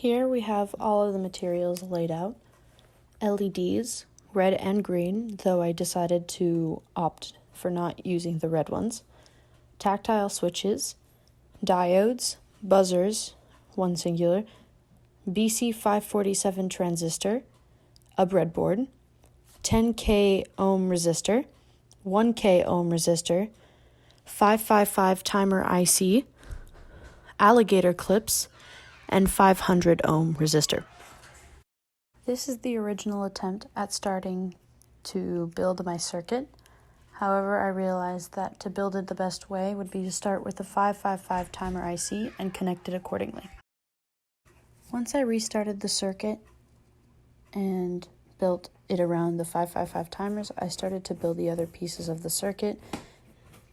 Here we have all of the materials laid out. LEDs, red and green, though I decided to opt for not using the red ones. Tactile switches, diodes, buzzers, one singular, BC547 transistor, a breadboard, 10K ohm resistor, 1K ohm resistor, 555 timer IC, alligator clips, and 500 ohm resistor. This is the original attempt at starting to build my circuit. However, I realized that to build it the best way would be to start with the 555 timer IC and connect it accordingly. Once I restarted the circuit and built it around the 555 timers, I started to build the other pieces of the circuit,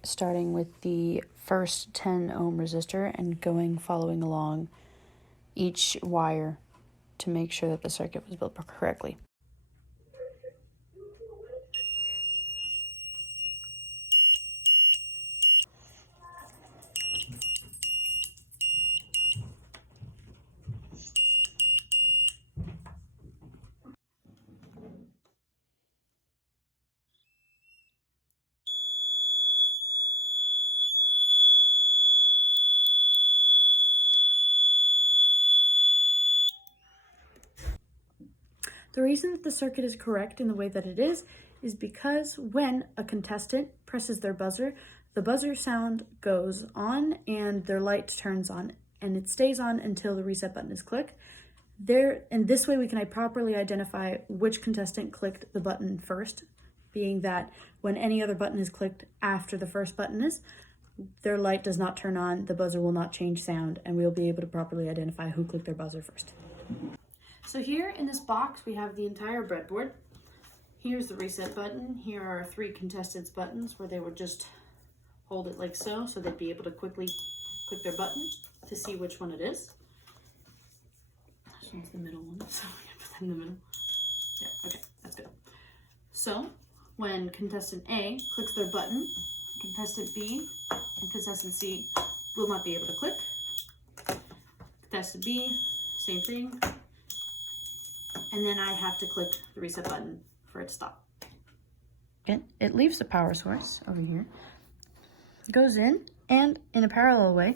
starting with the first 10 ohm resistor and following along each wire to make sure that the circuit was built correctly. The reason that the circuit is correct in the way that it is because when a contestant presses their buzzer, the buzzer sound goes on and their light turns on, and it stays on until the reset button is clicked. And this way we can properly identify which contestant clicked the button first, being that when any other button is clicked after the first button is, their light does not turn on, the buzzer will not change sound, and we'll be able to properly identify who clicked their buzzer first. So here in this box, we have the entire breadboard. Here's the reset button. Here are 3 contestants' buttons where they would just hold it like so they'd be able to quickly click their button to see which one it is. This one's the middle one, so I'm gonna put that in the middle. Yeah, okay, that's good. So when contestant A clicks their button, contestant B and contestant C will not be able to click. Contestant B, same thing. And then I have to click the reset button for it to stop. It leaves the power source over here, goes in, and in a parallel way,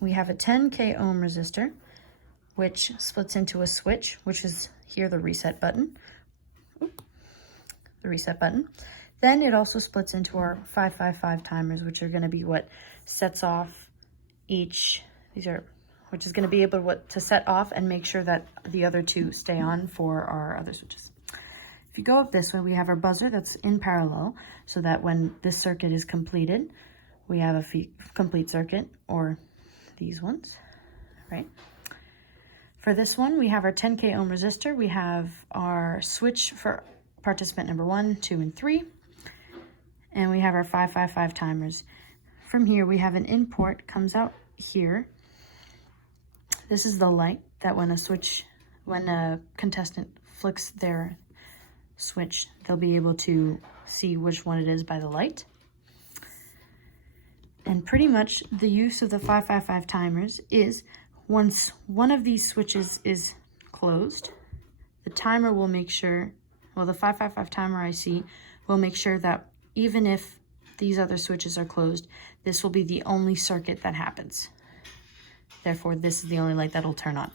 we have a 10K ohm resistor, which splits into a switch, which is here the reset button. The reset button. Then it also splits into our 555 timers, which are going to be what sets off which is going to be able to set off and make sure that the other 2 stay on for our other switches. If you go up this way, we have our buzzer that's in parallel, so that when this circuit is completed, we have a complete circuit, or these ones, right? For this one, we have our 10K ohm resistor, we have our switch for participant number 1, 2, and 3, and we have our 555 timers. From here, we have an in port, comes out here. This is the light that when a contestant flicks their switch, they'll be able to see which one it is by the light. And pretty much the use of the 555 timers is once one of these switches is closed, the timer will make sure, the 555 timer IC will make sure that even if these other switches are closed, this will be the only circuit that happens. Therefore, this is the only light that'll turn on.